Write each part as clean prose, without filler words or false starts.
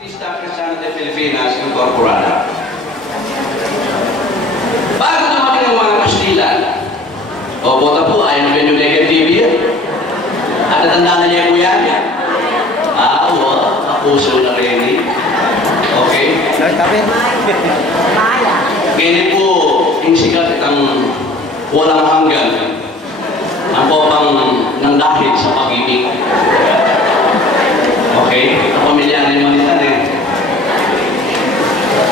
Lista Cristiana de Pilipinas Incorporada. Bago dumating ang mga Kastila, o bota po, ayaw na Benedictine TV yan. At natandaan na niya po yan. Kapuso na rin. Okay? Ganyan po, yung sikat ang walang hanggan. Ang popang ng dahil sa pag-ibig. Okay? Ang pamilya na yung manitan eh.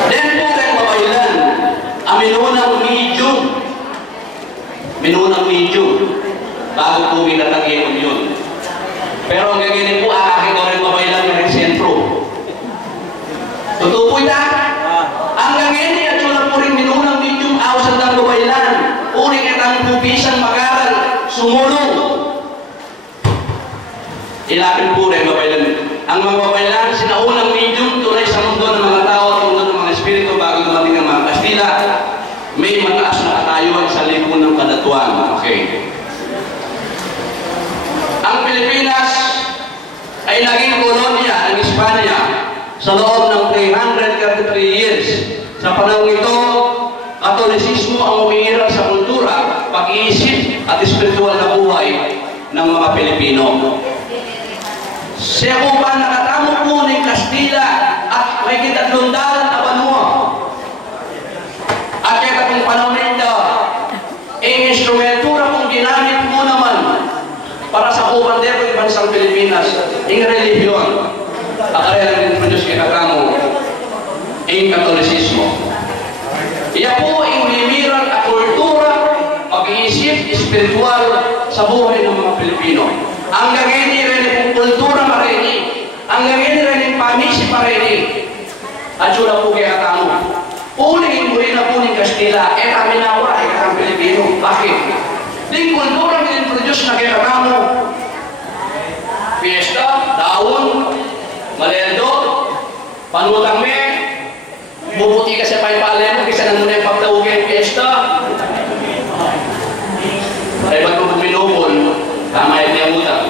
Then po kayong babaylan, ang minunang medium, bago po minatagyan yun. Pero ang gagawin po, aking ko rin babaylan ng sentro. Totoo po ita? Ang gagawin at wala po rin minunang medium, awas ang babaylan. Uring itang pupisang makaral, sumulong. Ilapin po rin babaylan. Ang mga babaylan, sinaunang medium, tunay sa mundo ng mga tao at mundo ng mga espiritu bago dumating ang mga Kastila, may mataas na katayuan sa lipunang kadatuan. Okay. Ang Pilipinas ay naging kolonya ng Espanya sa loob ng 333 years. Sa panahon ito, Katolisismo ang umiiral sa kultura, pag-iisip at espiritual na buhay ng mga Pilipino. Siya kung ba nakatamo po ng Kastila at may kitatlundalan na banwa. At kaya kung panahon nito, ang instrumentura kong ginamit mo naman para sa kubandero ng bansang Pilipinas, ang relihiyon, akarela ng Diyos kinakamo, ang Katolisismo. Iya po ang limiran at kultura, pag-iisip, espiritual sa buhay ng mga Pilipino. Ang gagawin rin ang kultura marini, ang gagawin rin ang pamisi marini, at sula po kaya tamo. Uling muli na po ng Kastila, kami nawa, ang Pilipino. Bakit? Di kultura min-introduce na kaya tamo. Fiesta, daon, malendo, panutang me, bubuti ka sa paypalem, kaysa nang muna yung pagtawagin fiesta. Ay ba't mo minumol, tama yung niyamutang.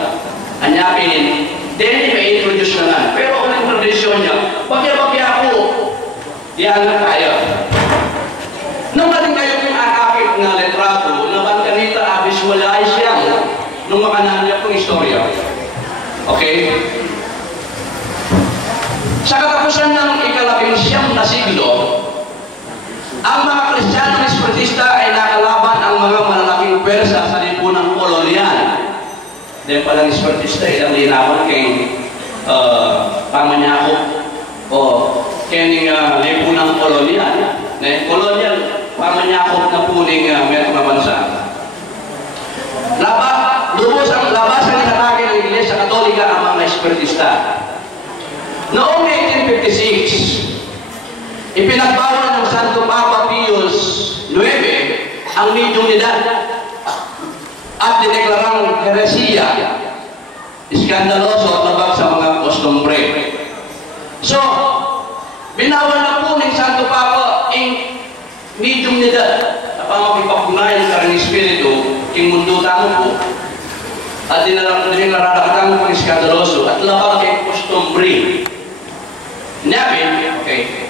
Anyapin, then may introduce na lang. Pero kung ang tradisyon niya, bagya-bagya po, yan na kaya. Nung natin kayo yung akapit na letrato, naman kanita visualize yan nung makananya pong istorya. Okay? Sa katapusan ng ika-19 na siglo, ang mga Kristiyanong Espiritista ay nakalaban ang mga malalaking pwersa sa lipunang kolonyal. Dahil palang Espiritista ay ang linawan kay pamanyakop o kaning lipunang kolonyal. Kolonyal, pamanyakop na puning meron na bansa. Lubos ang labasan ng atake ng Iglesia Katolika ang mga Espiritista. Noong 1856, ipinagbawal ng Santo Papa Pius IX ang mediumidad at dineklarang heresiya, iskandaloso at labag sa mga kostumbre. So, binawal na po ng Santo Papa ang mediumidad na pangakipagpunayan ka ng Espiritu ang mundo tamo po at dineklarang po ng iskandaloso at labag kay kostumbre. Namin, okay.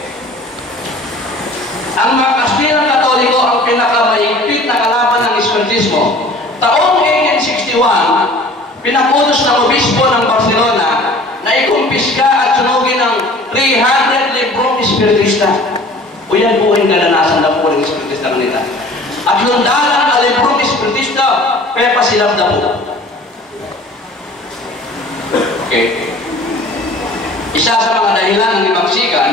Ang mga Kastilang Katoliko ang pinakamaigpit na kalaban ng Espiritismo. Taong 1861, pinakutos ng obispo ng Barcelona na ikumpiska at sunugin ng 300 librong Espiritista. O yan po ang naranasan na po ng Espiritista kanila. At lundalan ang librong Espiritista, kaya pasilap na po. Okay. Isa sa mga dahilan ng ibagsikan,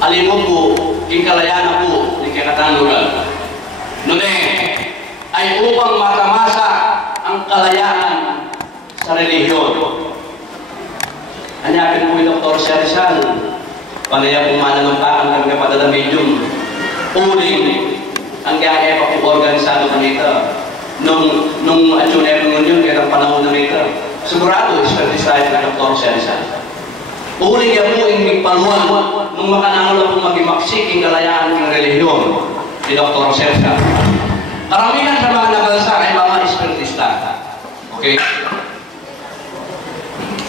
alimod po, kingkalayana po, ni kakatandugan. Nune, ay upang matamasa ang kalayaan sa relihiyon. Anyapin po yung Dr. Sersan, panaya kung mananampakan ng kapadala medium, uling, ang gaya pa po organisado kanita, nung atsyonero ngunyon, kaya ng panahon na nita. Sigurado, Espiritista ng Dr. Sersan. Uling yan po yung paluan nung makanangalo po mag-imaksik yung kalayaan ng relihiyon ni Dr. Sersan. Karamihan sa mga nagalsa ay mga Espiritista. Okay?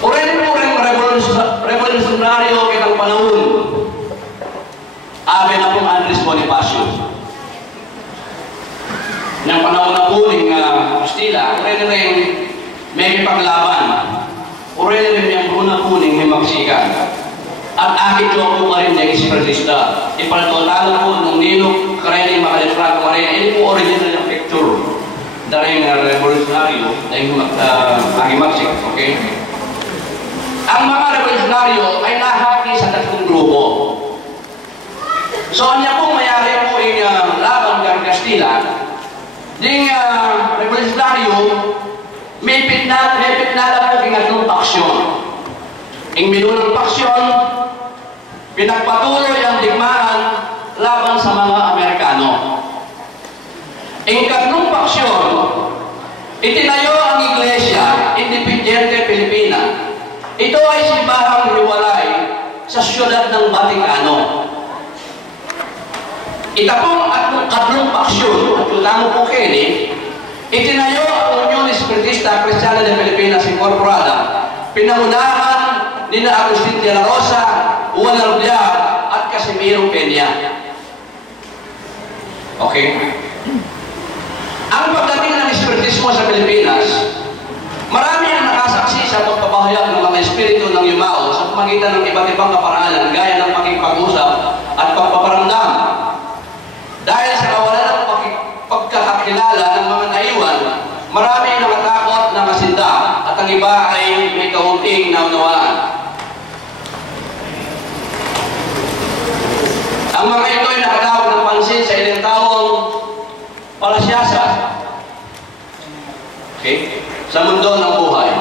O rin po rin revolusyonaryo kitang panahon. Abe na pong Andres Bonifacio. Nang panahon na po ng Kastila, rin rin may paglaban. Rin rin miyambro na po ng Himaksikan. At akit yung po ka rin ng Espiritista. Ipalatolan po nung nilog karening makalifrago ka rin. Ini po original yung picture. Daring revolusyonaryo ng Himaksik. Okay? Ang mga revolusyonaryo ay nahati sa tatlong grupo. So, niya po mayari po yung laban ng Kastila. Ding revolusyonaryo, may pitnala po kinatong paksyon. Ang minunang paksyon, pinagpatuloy ang digmaan laban sa mga Amerikano. Ang katlong paksyon, itinayo ang Iglesia Independiente Pilipina. Ito ay simbahang hiwalay sa siyudad ng Vaticano. Itapong at katlong paksyon, at utamo po Kenny, itinayo ang Union Espiritista Cristiana de Pilipinas Incorporada, pinangunahan nina Agustin de la Rosa, Juan Arbiac, at Casimiro Peña. Okay? Ang pagdating ng Espiritismo sa Pilipinas, marami ang nakasaksi sa pagpapahayag ng mga espiritu ng Yumao sa pamagitan ng iba't ibang kaparaanan gaya ng pakikipag-usap at pagpaparamdam. Dahil sa kawalan ng pagkakakilala ng mga naiwan, marami ang nakatakot na masinda at ang iba ay may kaunting naunawaan. Ang mga ito ay nakatawag ng pansin sa ilang taong palasyasa. Okay? Sa mundo ng buhay.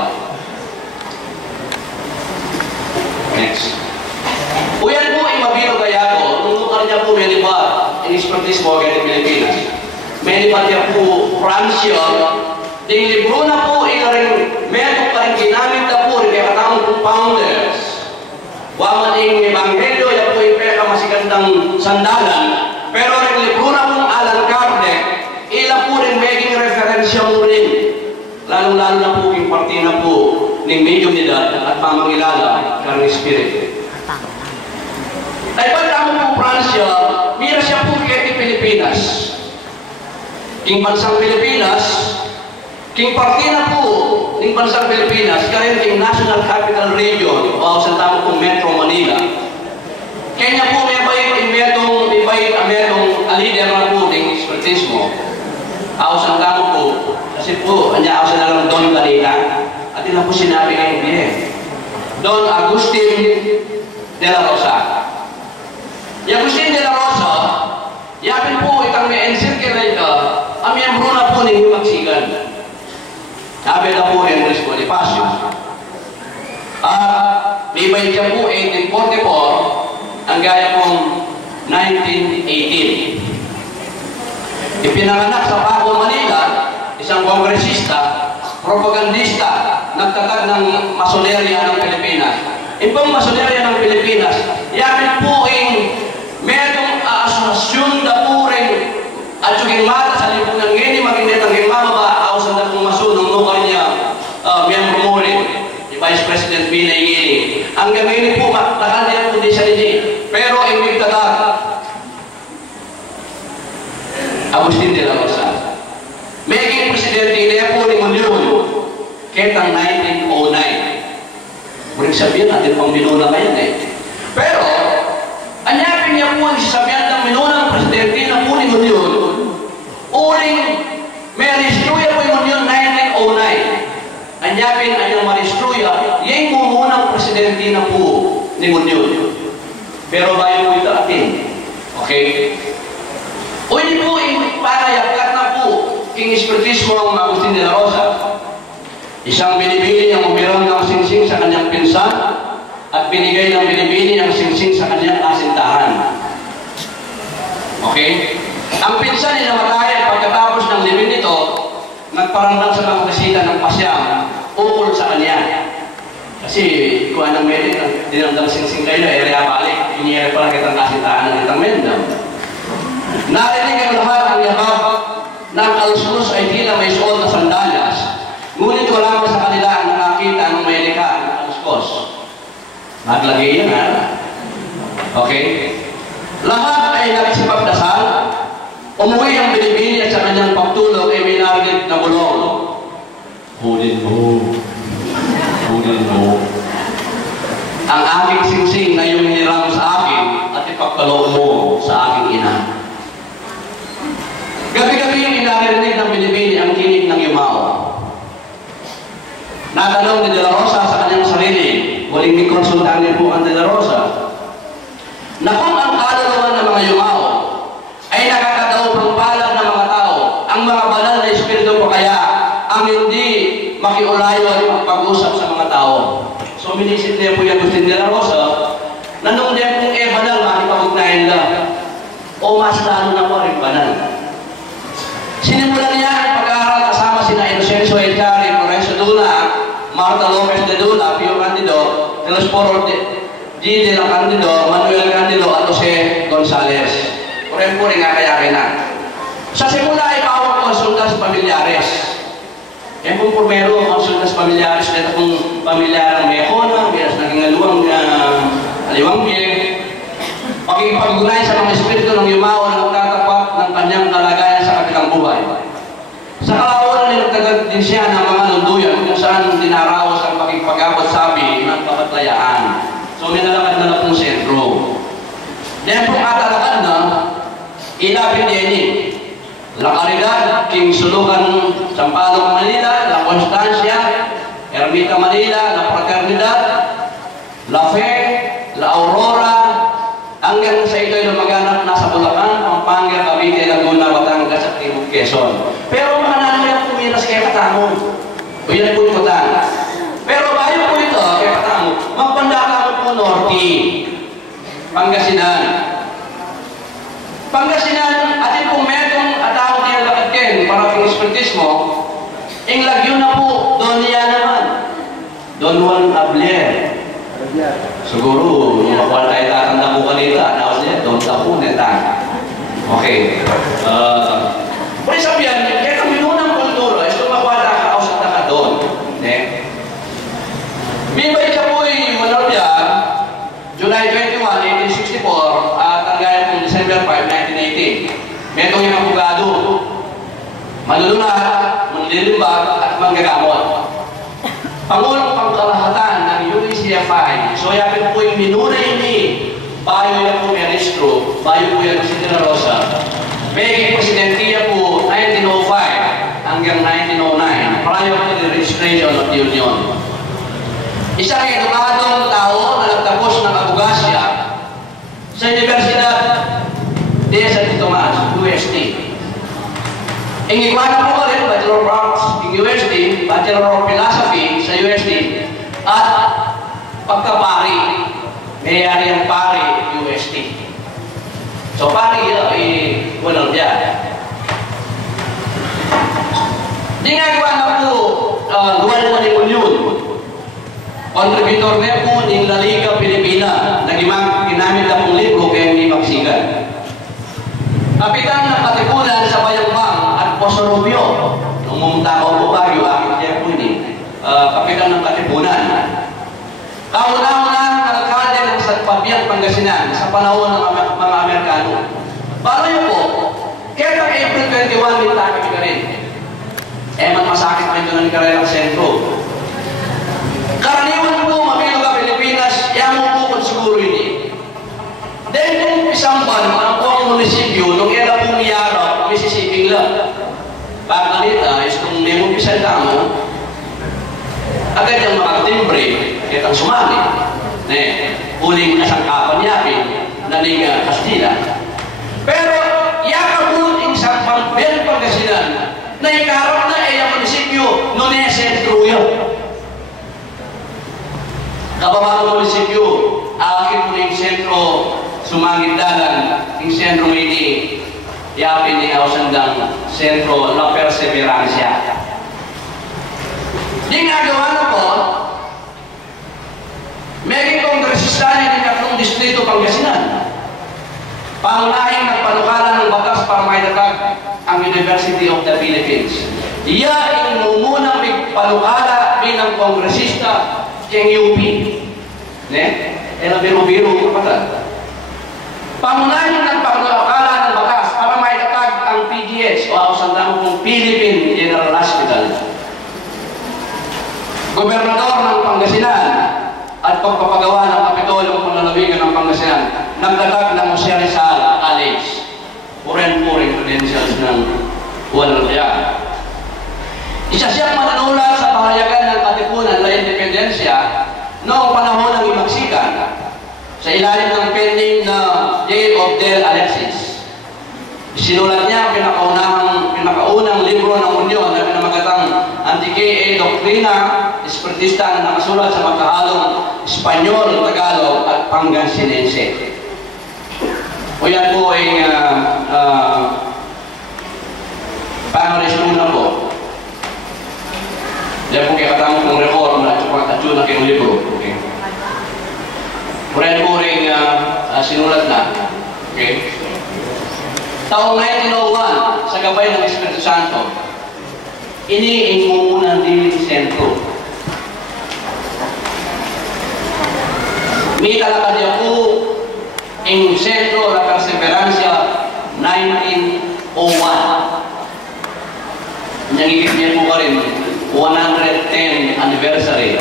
Next. Uyan po ay mabiro kaya ko, nung lugar niya po may liba, in-Espiritismo ng Pilipinas. May liba niya po Francia, ding libro na po rin meron pa rin ginamit na po rin kaya katawang po founders. Waman yung Ebanghelyo, yan po yung pinakamasigatang sandalan. Pero rin libro na pong Allan Kardec, ilang po rin maging referensya mo rin. Lalong-lalo na po yung parte na po ng mediumnidad at pamangilala ng Spirit. Ay pagkamo po Francia, mira siya po kaya Pilipinas. King Bansang Pilipinas, King parte na po ng Bansang Pilipinas, kaya King National Capital Region, o sa tamo pong Metro Manila. Kanya po may bayit ametong alider na po ng Espiritismo. Ako sa tamo po, kasi po, anya ako sa nalang Don kanina, at ilang po sinabi ngayon niya. Don Agustin de la Rosa. Yung Agustin de la Rosa, yapin po itang may encirculator, ang miyembro na po ng Himaksikan. Sabi na po yung Andres Bonifacio. May bayit siya po 1844, ang gaya pong 1918. Ipinanganak sa Paco, Manila, isang kongresista, propagandista, nagtatag ng masonerya ng Pilipinas. Ibang masonerya ng Pilipinas, yapin po yung merong asosasyon na po rin at yung mata sa lipunan ngayon, maginit ang mababa ako sa dakong masunong nukar niya, miyembro mo rin, Vice President Binay Gini. Ang gagawin po, takal niya po di siya nini, pero yung nagtatag, Agustin de la Rosa. Maging presidente niya po ni Munyon, ketang 1909. Muling sabihin natin pang minuna kayan eh. Pero, anyapin niya po ang sasabihan ng minunang presidente na po ni Munyon, uling may restruya po yung Munyon 1909. Anyapin anyang maristruya, yung munang presidente na po ni Munyon. Pero bayo po ito atin. Okay? O hindi po ipanayakat na po king Espiritismo ang Agustin de la Rosa. Isang binibili niyang umirang ng singsing sa kanyang pinsan at binigay ng binibili ang singsing sa kanyang kasintahan. Okay? Ang pinsan ni namatay at pagkatapos ng libin nito, nagparamdam sa mga kasita ng pasyam ukol sa kanya. Kasi kung anong meron, dinamdam singsing kayo na area balik, iniyari pala kitang kasintahan ng itang mendam. Narinig ang lahat ang yabab ng alusunod ay tila may suot na sandalyas, ngunit wala man sa kanila ang nakakita ng may likha ng aluskos. Naglagay yan, ha? Okay? Lahat ay nagsipagdasal. Umuwi ang Binibini at sa kanyang pagtulog ay may narinig na bulong. Hulin mo. Hulin mo. Ang aking singsing na iyong hiniram sa akin at ipagkaloob mo sa aking ina. Gabi-gabi yung inarinig ng Binibini ang tinig ng yumao. Natanong ni De La Rosa sa kanyang sarili, huling may konsultanin po ang De La Rosa, na kung ang kaluluwa ng mga yumao ay nakakataw ng palad ng mga tao, ang mga banal na espiritu pa kaya ang hindi makiulayo at magpag-usap sa mga tao. So, minisip niya po yung Agustin De La Rosa, na nung diyan kung banal, makipag-ugnayan lang. O mas lalo na po rin banal. Sinimulan niya ang pag-aaral kasama sina Inocencio Elchari, Lorenzo Dula, Marta Lopez de Dula, Pio Candido, Telosporo G. de la Candido, Manuel Candido, at Jose Gonzales. Puri-puri nga kaya na. Sa simula ay pawag konsultas pamilyares. Yan kung purmero, konsultas pamilyares, dito kung pamilyarang mekona, bilas naging aliwang biye. Pagkikipag-ugnay sa mga espiritu ng yumao na magtatapat ng kanyang kalagayan sa kabilang buhay. Sa kalawaran ay nagtagat din siya ng mga lunduyan kung saan dinaraos ang pagkikipag-abot sabi ng kapatlayaan. So may nalakad na pong sentro. Diyan pong atalakad na ilapit din La Caridad, King Sulukan, Sampaloc, Manila, La Constancia, Ermita, Manila, La Fraternidad, La Fe, La Aurora, hanggang sa ito'y lumaganap nasa Bulacan, Pampanga, Cavite, Laguna, Batangas at Timog, Quezon. Pero mga nanay ang pumiras kay Katango. O yan po yung Katango. Pero bayo po ito, kay Katango, magpandakang po Norte, Pangasinan. Pangasinan, atin pong metong atawag niya lakit para pong espiritismo, ang lagyo na po, doon niya naman. Don Juan Abler. Siguro, makuha tayo tatanda ko kanila, announce niya, doon tapo neta. Okay. Pwede sabihan, kaya kami nunang kulturo, is tumakuha na kakausap na ka doon. May ba ika po'y manal niya, July 21, 1864, at hanggang po December 5, 1980. Metong yung abogado, manulunat, manlilimbag, at manggagamot. Pangulong pangkalahatan ng UECFI. So, yapin po yung minunay ni bayo na po ministro, bayo po yan si De La Rosa. May presidentiya po 1905 hanggang 1909, prior to the registration of the Union. Isang edukadong tao na nagtapos ng abogasya sa Universidad de San Tomas, UST. Ingigwana po rin, Bachelor of Arts in UST, Bachelor of Philosophy sa UST, at pagkapari, mayayari ang pari UST. So pari, walang diyan. Di nga na po, luwan mo ni Union. Contributor na po ng La Liga Pilipina, na ginamit na pong libro kaya hindi magsigan. Kapitan ng Katipunan sa Bayambang at Poso Rubio, nung pumunta ako po Baguio, aking siya po ini, Kapitan ng Katipunan. Kauna-una ang alkalde ng San Fabian, Pangasinan, sa panahon ng mga Amerikano. Paano yun po? Kaya ng April 21, may tabi ka rin. Masakit na ito ng karera sentro. Karaniwan po, mapilo ka Pilipinas, yan mo po kung siguro hindi. Dahil kung isang ban, ang buong munisipyo, nung era po niyara, Mississippi lang. Pagkalita, is kung may mumpisan tamo, agad yung makatimbre, kitang sumali. Huling nasangkapan niyapin, naning Kastila. Pero, yakabuluting sa Pampian, Pangasinan, na ikarap na ang munisipyo, noon sentro yun. Kababa ng munisipyo, akin po yung sentro, Sumangit-dalan, yung sentro may ni yapin ni Ausandang sentro La Perseverancia. Di nga gawa na po, may kongresista niya ng tatlong distrito Pangasinan. Pangunahing nagpanukala ng batas para maitatag ang University of the Philippines. Iya yung mumunang panukala bilang kongresista keng UP. Eh, nabiro-biro kapatid. Pangunahin ng pagkakala ng batas para maitatag ang PGH o Ausandang kong Philippine General Hospital. Gobernador ng Pangasinan at pagpapagawa ng Kapitolyo kung lalawigan ng Pangasinan, nagtatag ng Jose Rizal College. Puren-puring credentials ng Juan Rodea. Isa siyang mananulat sa pahayagan ng Katipunan na Independensya noong panahon ng Imagsikan sa ilalim ng pending na Jail of Del Alexis. Sinulat niya ang pinakaunang libro ng Unyon na pinamagatang Antique Doctrina Espiritista na nakasulat sa magkahalong Espanyol, Tagalog at Pangansinense. O yan po ay Pangaris Luna po. Yan po kaya katamo kong reform na at yun na kayong libro. Okay. Puren po rin sinulat na. Okay. Taong 1901, sa gabay ng Espiritu Santo, iniing mo muna ang diling sentro. May talakad niya po ang Sentro de Perseverancia 1901. Nagigit niya po ka rin 110 anniversary.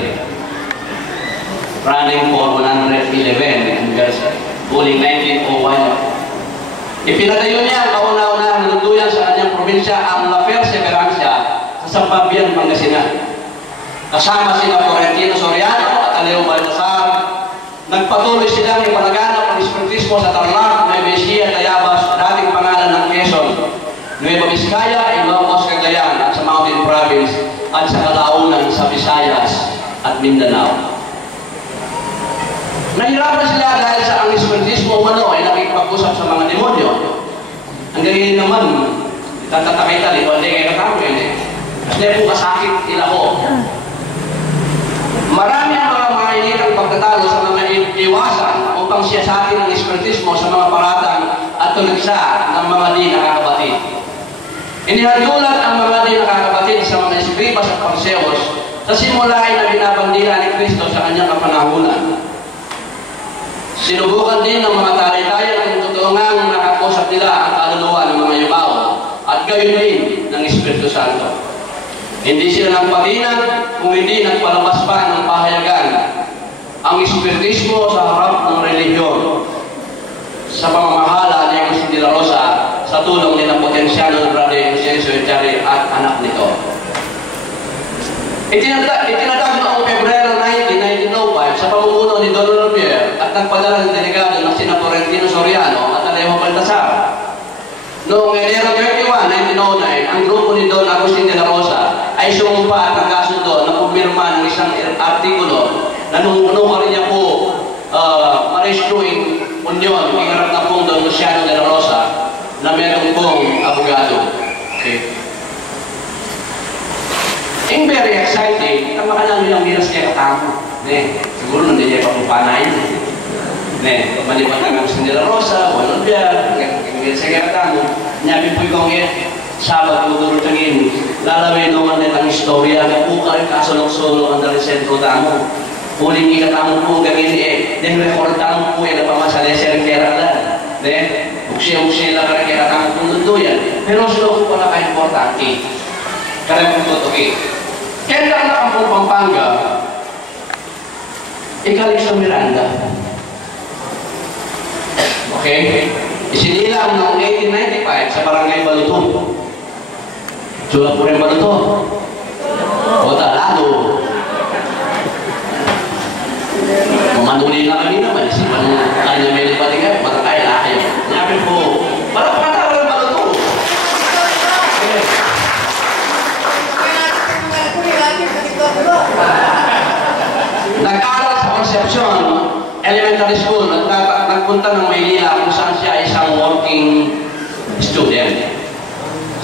Running for 111 anniversary. Buling 1901. Ipinatayo niya ang kauna-unahang lutuyan sa kanyang probinsya ang La Perseverancia sa Sampabian, Pangasinan. Kasama sina Florentino Soriano at Aleo Baltasar, nagpatuloy silang ipalaganap ang Espiritismo sa Tarlac, Nueva Ecija, Tayabas, dating pangalan ng Quezon, Nueva Vizcaya, Ilocos, Cagayan at sa Mountain Province at sa kalaunan sa Visayas at Mindanao. Nahirapan sila dahil sa ang Espiritismo umano ay nakikipag-usap sa mga demonyo. Ang ganyan naman, tatatakay tali, wala kayo katamo yun eh. Kasi po kasakit nila ko. Marami ang mga mahinitang pagtatalo sa mga iwasan upang siyasatin ang Espiritismo sa mga paratang at tuligsa ng mga di nakakabatid. Inihandulat ang mga di nakakabatid sa mga eskribas at pangseos sa simula ay na binabandila ni Kristo sa kanyang kapanahunan. Sinubukan din ng mga talay-tayan kung totoo nga nakakusap nila ang kaluluwa ng mga yumaw at gayon din ng Espiritu Santo. Hindi sila nagpatinag kung hindi nagpalabas pa ng pahayagan ang Espiritismo sa harap ng relihiyon sa pamamahala ni Agustin de la Rosa sa tulong ni na Potensyano ng Brother Inocencio Echari at anak nito. Itinatag noong Pebrero 19, 1905 sa pamumuno ni Don Robier at nagpadala ng delegado ng sina Florentino Soriano at Alejo Baltasar. Noong Enero 21, 1909, ang grupo ni Don Agustin de la Rosa ay sumumpa at nagkasundo na pumirma ng isang artikulo na nung ka rin niya po ma-rescuing Union, iharap na pong Don Luciano de la Rosa na meron pong abogado. Okay. Yung very exciting, tama ka lang yung miras niya katamo. Siguro nandun niya papupanayin. Malipat na Agustin de la Rosa, walang biya, yung miras niya katamo. Nyabi po yung Sabat tutulog tangin, lalawin naman nila ang istorya, buka rin kasulok-sulok ang dari sentro tamo. Huling ikatamo po gawin then record tamo po yan, napamasalesya rin kera lang. Buksya-buksya lang rin kera tamo po nundo yan. Pero sila po pala ka-importante. Karang po tutuki. Kaya lang na ang Pampanga, ikalig sa Miranda. Okay? Isinilang noong 1895 sa Barangay Balutong. Sulat po rin Balutong. O talado. Manuli na kami naman. Isipan mo kanya may lipating kayo. Matakay, lakay. Nyabi po, parang patawal Balutong. Nag-aral sa Concepcion Elementary School at nagpunta ng Maynila kung saan siya isang working student.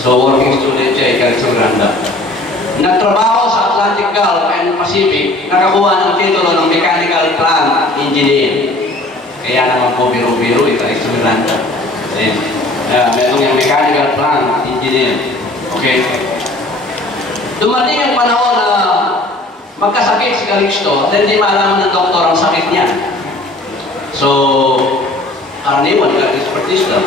So, working student siya, ikaw sa Granda. Nagtrabaho sa Atlantic Gulf and Pacific, nakakuha ng titulo ng Mechanical Plant Engineer. Kaya naman po biro-biro, ikaw sa Granda. Meron yung Mechanical Plant Engineer. Okay? Dumating ang panahon na magkasakit si Calixto at hindi malaman ng doktor ang sakit niya. pangkaraniwan ka esportista.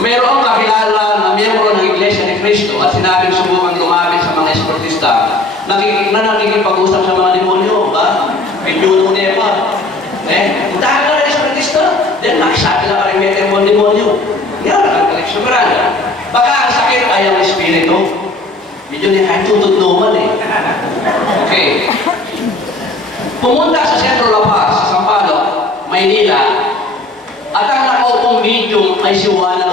Mayroong kakilala na miyembro ng Iglesia ni Cristo at sinabing subukan lumapit sa mga esportista na nakikipag-usap sa mga demonyo, ba? Pinyuno niya pa. Puntahan ka rin sa esportista. Then, nakasabi na ka rin may demonyo. Yan, nagkaliksyon ka rin. Baka ang sakit ay ang espiritu. Medyo niya kahit tutugnuman eh. Okay. Pumunta sa Centro La Paz, sa Sampaloc, Maynila, at ang nakaupong medium ay si Juana